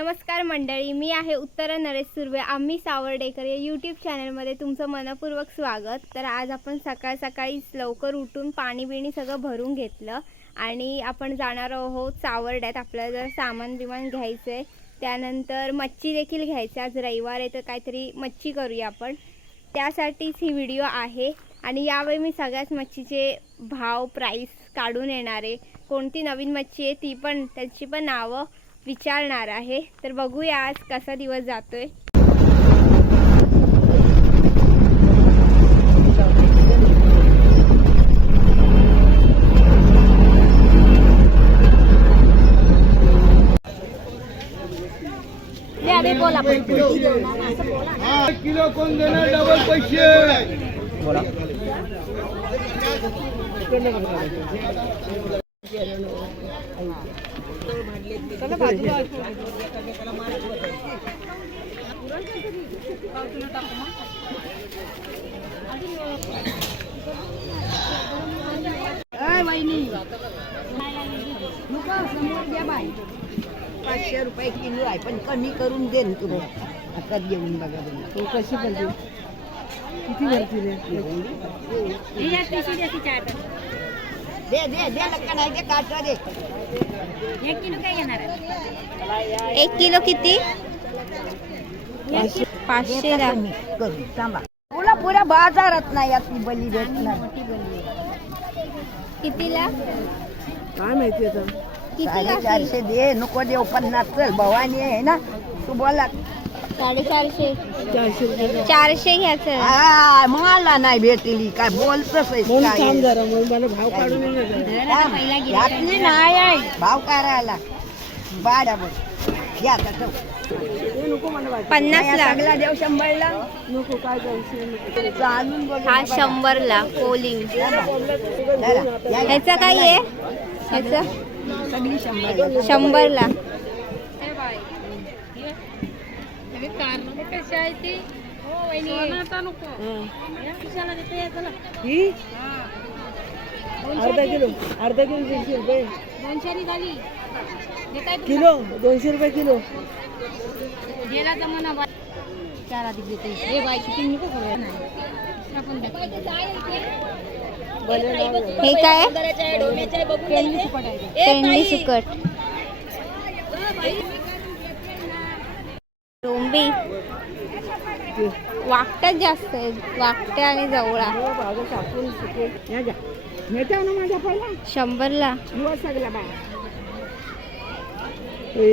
नमस्कार मंडळी, मी आहे उत्तरा नरेश सुर्वे. आम्ही सावर्डेकर या यूट्यूब चॅनलमध्ये तुमचं मनपूर्वक स्वागत. तर आज आपण सकाळीच लवकर उठून पाणी बिणी सगळं भरून घेतलं आणि आपण जाणार आहोत सावर्ड्यात. आपल्याला जर सामान बिमान घ्यायचं आहे, त्यानंतर मच्छी देखील घ्यायची. आज रविवार आहे तर काहीतरी मच्छी करूया आपण, त्यासाठीच ही व्हिडिओ आहे. आणि यावेळी मी सगळ्याच मच्छीचे भाव प्राईस काढून येणार आहे. कोणती नवीन मच्छी आहे ती पण, त्याची पण नावं विचारणार आहे. तर बघूया आज कसा दिवस जातोय. बोला किलो कोण देणार डबल पैसे बोला. ₹500 किलो आहे, पण कमी करून देईन तुला. आता घेऊन बघा तो कशी पाहिजे, किती भरती दे दे दे लक्का नाही दे काटा दे. 1 किलो काय घेणार? 1 किलो किती? 500 ला करू थांबा. तुला पुऱ्या बाजारात नाही यातली बली भेटणार. कितीला? काय माहिती आता. 450 दे, नको देऊ 50. चल भवानी आहे ना, तू बोला. 450. 400 घ्यायचं. हा मला नाही भेटली काय बोलतस जरा मग मला भाव काढून यातली नाही आहे भाव करायला बाडा बघ घ्या आता ठेव. 50 ला सगळा देव 100 ला नको. काय चालून बघ. हा 100 ला कोलिंग. ह्याचा काय आहे? ह्याचा सगळी 100 100 ला. अर्धा किलो 200 रुपये किलो. 200 रुपये किलो. हे काय? पेंडी सुकट. डोंबी वाकट्यात जास्त आहे, वाकट्या आणि जवळा. 100 ला.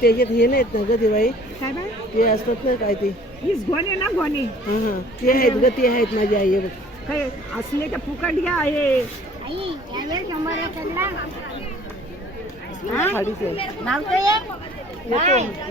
त्याच्यात हे नाहीत ना ग दिवाळी, ते असतात ना काय ते गोणे ना गोणे ते आहेत ग, ते आहेत माझी आई बघ. काय असले तर फुकट घ्या आहे.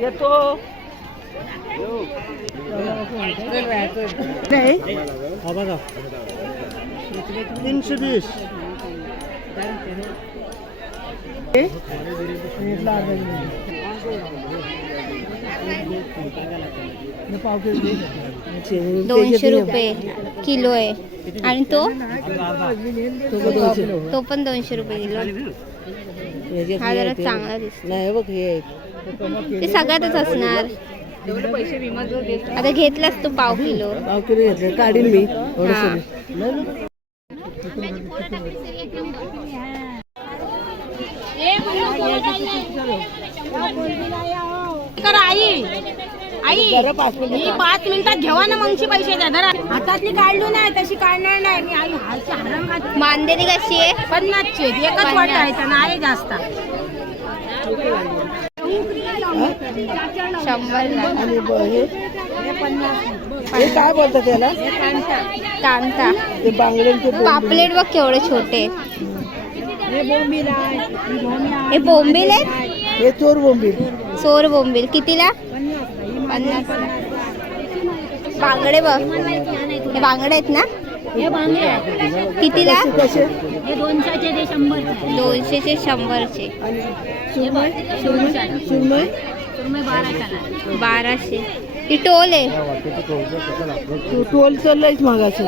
येतो. हा बघा 320. $200 किलो आहे. आणि तो पण $200 किलो. हा जरा चांगला दिसतो. नाही बघ हे आहेत. ते सगळ्यातच असणार. आता घेतलास तू पाव किलो घेतलं, काढीन मी थोडंसं. आई 5 मिनिटात घेवा ना मगशी पैसे द्या. हातातली काढली नाही तशी काढणार नाही मी. आई मांदेली कशी आहे? 50 चे एकच वाटा आहे ना, आहे जास्त. 100 ला. हे काय बोलतात त्याला? कांता. ते बांगड्यांचे पापलेट बघ केवढे छोटे. हे बोंबील आहेत. हे चोर बोंबील. चोर बोंबील कितीला? 50 ला. बांगडे बघ, हे बांगडे आहेत ना? कितीला? कसे? 200 चे 100 सुरमई 1200. ही टोल आहे. टोल चाललंयच मागाचं.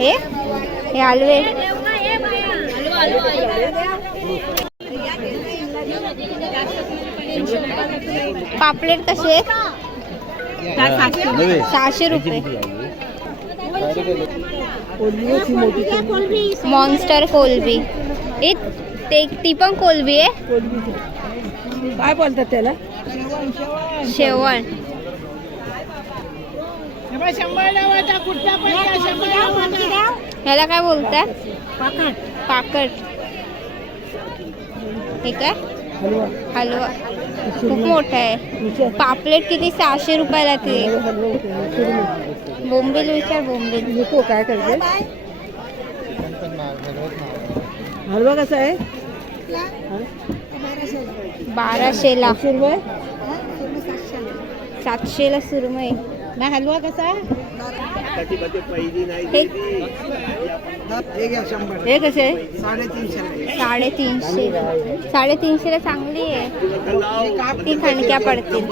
हे हलवे पापलेट कसे आहेत? 600 रुपये. मॉन्स्टर कोलबी ते ती पण कोलबी आहे. काय बोलतात त्याला? शेवण. ह्याला काय बोलतात? पाकट. हे काय? हलवा. खूप मोठा आहे. पापलेट किती? 600 रुपयाला ते. बोंबील विचार. बोंबील तो काय करते? हलवा कसा आहे? 1200ला. 100 रुपये. 700ला सुरमई. हलवा कसा? हे कसे? 350ला चांगली आहे. ती खणक्या पडतील.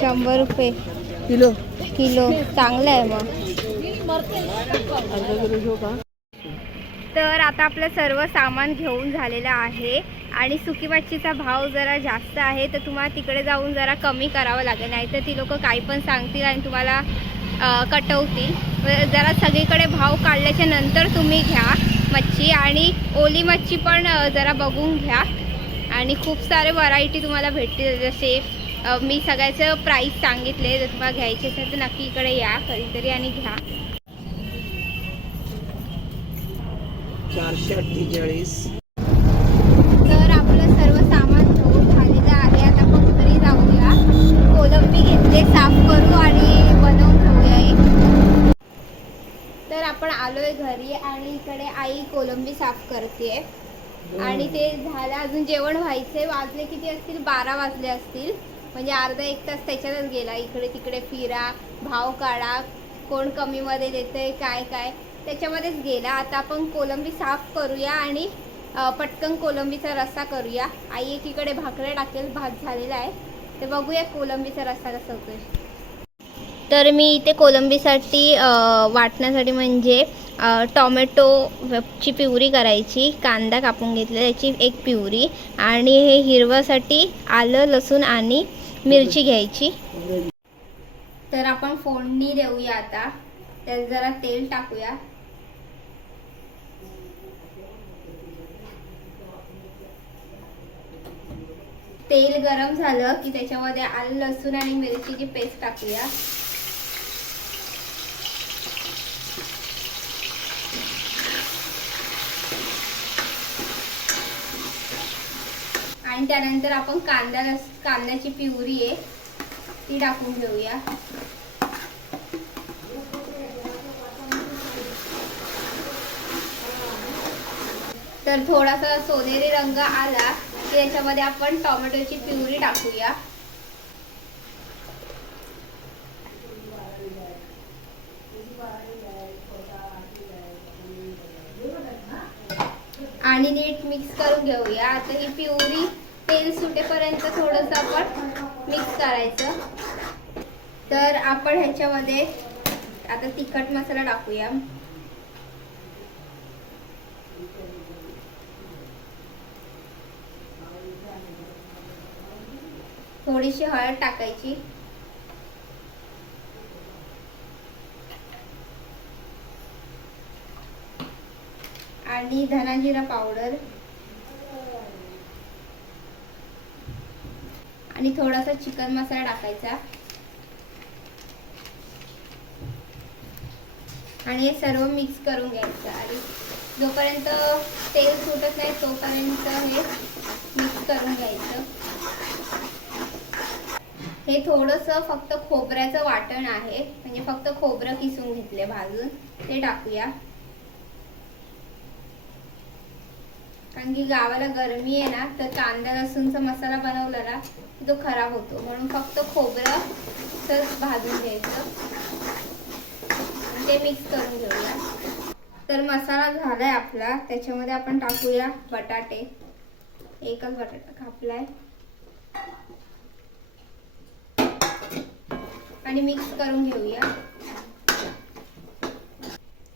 ₹100 रुपये किलो. चांगलं आहे मग. तर आता आपलं सर्व सामान घेऊन झालेलं आहे आणि सुकी मच्छीचा भाव जरा जास्त आहे, तर तुम्हाला तिकडे जाऊन जरा कमी करावं लागेल, नाहीतर ती लोक काही पण सांगतील आणि तुम्हाला कटवतील. जरा सगळीकडे भाव काढल्याच्या नंतर तुम्ही घ्या मच्छी, आणि ओली मच्छी पण जरा बघून घ्या. आणि खूप सारे व्हरायटी तुम्हाला भेटतील. जसे मी सगळ्याचं प्राईस सांगितले. जर तुम्हाला घ्यायचे असेल तर नक्की इकडे या कधीतरी आणि घ्या. 448. तर आपलं सर्व सामान घेऊन झालेलं आहे. आता आपण घरी जाऊया. कोलंबी घेतले, साफ करू आणि बनवून घेऊया एक. तर आपण आलोय घरी आणि इकडे आई कोलंबी साफ करते आणि ते झालं. अजून जेवण व्हायचंय. वाजले किती असतील? 12 वाजले असतील. म्हणजे अर्धा एक तास त्याच्यातच गेला. इकडे तिकडे फिरा, भाव काढा, कोण कमीमध्ये देतंय, काय काय त्याच्यामध्येच गेला. आता आपण कोलंबी साफ करूया आणि पटकन कोलंबीचा रस्सा करूया. आई एकीकडे भाकऱ्या टाकेल, भात झालेला आहे. ते बघूया कोलंबीचा रस्सा कसा होतोय. तर मी इथे कोलंबीसाठी वाटण्यासाठी म्हणजे टोमॅटोची प्युरी करायची, कांदा कापून घेतला त्याची एक प्युरी, आणि हे हिरवासाठी आलं, लसूण आणि मिरची घ्यायची. तर आपण फोडणी देऊया. आता त्यात जरा तेल टाकूया. तेल गरम झालं की त्याच्यामध्ये आलं, लसूण आणि मिरचीची पेस्ट टाकूया. आणि त्यानंतर आपण कांद्याची प्युरी आहे ती टाकून घेऊया. तर थोडासा सोनेरी रंग आला की त्याच्यामध्ये आपण टोमॅटोची प्युरी टाकूया. आणि नीट मिक्स करून घेऊया. आता ही प्युरी तेल सुटेपर्यंत थोडंसं आपण मिक्स करायचं. तर आपण ह्याच्यामध्ये आता तिखट मसाला टाकूया. थोडीशी हळद टाकायची. आणि धना जिरा पावडर आणि थोडासा चिकन मसाला टाकायचा. आणि हे सर्व मिक्स करून घ्यायचं. आणि जोपर्यंत तेल सुटत नाही तोपर्यंत हे मिक्स करून घ्यायचं. हे थोडंसं फक्त खोबऱ्याचं वाटण आहे, म्हणजे फक्त खोबरं किसून घेतले भाजून, ते टाकूया. कारण की गावाला गरमी आहे ना, तर कांदा लसूणचा मसाला बनवला ना तो खराब होतो, म्हणून फक्त खोबरं भाजून घ्यायचं. ते मिक्स करून घेऊया. तर मसाला झालाय आपला. त्याच्यामध्ये आपण टाकूया बटाटे. एकच बटाटा कापलाय. आणि मिक्स करून घेऊया.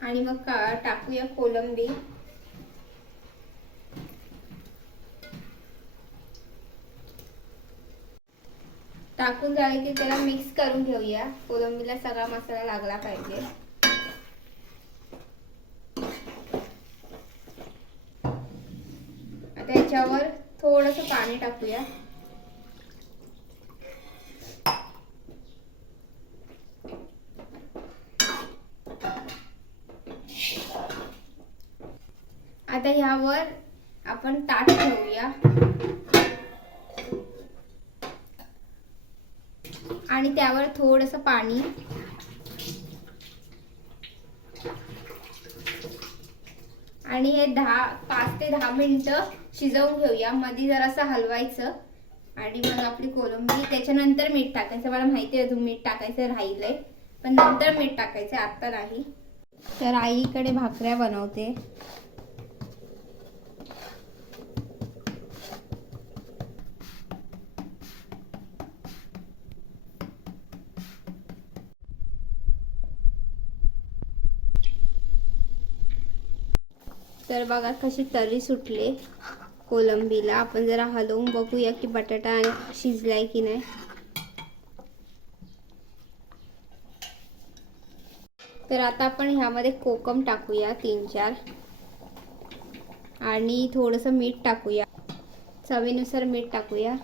आणि मग टाकूया कोलंबी. टाकून झाले की त्याला मिक्स करून घेऊया. कोलंबीला सगळा मसाला लागला पाहिजे. आता याच्यावर थोडंसं पाणी टाकूया. आता ह्यावर आपण ताट ठेवूया आणि त्यावर थोडंसं पाणी आणि हे 5 ते 10 मिनिटं शिजवून घेऊया. मध्ये जरासं हलवायचं आणि मग आपली कोलंबी. त्याच्यानंतर मीठ टाकायचं. मला माहिती आहे अजून मीठ टाकायचं राहिलंय, पण नंतर मीठ टाकायचं, आता नाही. तर आईकडे भाकऱ्या बनवते. तर बघा कशी तरी सुटले कोलंबीला. आपण जरा हलवून बघूया की बटाटा शिजलाय की नाही. तर आता आपण ह्यामध्ये कोकम टाकूया 3-4 आणि थोडंसं मीठ टाकूया. चवीनुसार मीठ टाकूया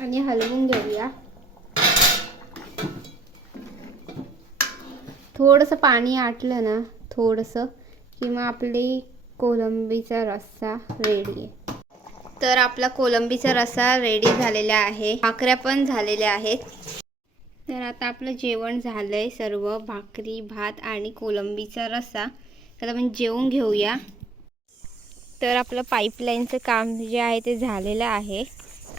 आणि हलवून घेऊया. थोडंसं पाणी आटलं ना थोडंसं, किंवा आपली कोलंबीचा रस्सा रेडी आहे. तर आपला कोलंबीचा रस्सा रेडी झालेला आहे. भाकऱ्या पण झालेल्या आहेत. तर आता आपलं जेवण झालंय सर्व. भाकरी, भात आणि कोलंबीचा रस्सा. तर आपण जेवून घेऊया. तर आपलं पाईपलाईनचं काम जे आहे ते झालेलं आहे.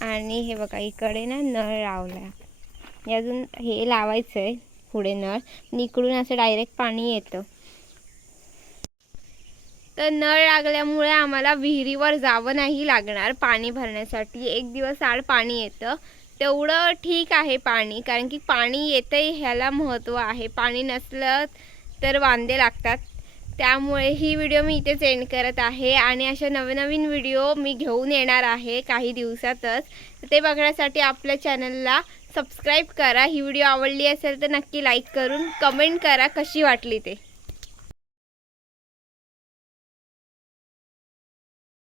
आणि हे बघा इकडे ना नळ लावला. अजून हे लावायचं आहे पुढे नळ. इकडून असं डायरेक्ट पाणी येतं. तर नळ लागल्यामुळे आम्हाला विहिरीवर जावं नाही लागणार पाणी भरण्यासाठी. 1 दिवस आड पाणी येतं. तेवढं ठीक आहे पाणी, कारण की पाणी येतंय ह्याला महत्त्व आहे. पाणी नसलं तर वांदे लागतात. त्यामुळे ही व्हिडिओ मी इथेच एंड करत आहे. आणि अशा नवीन व्हिडिओ मी घेऊन येणार आहे काही दिवसातच. ते बघण्यासाठी आपल्या चॅनलला सबस्क्राईब करा. ही व्हिडिओ आवडली असेल तर नक्की लाईक करून कमेंट करा कशी वाटली ते.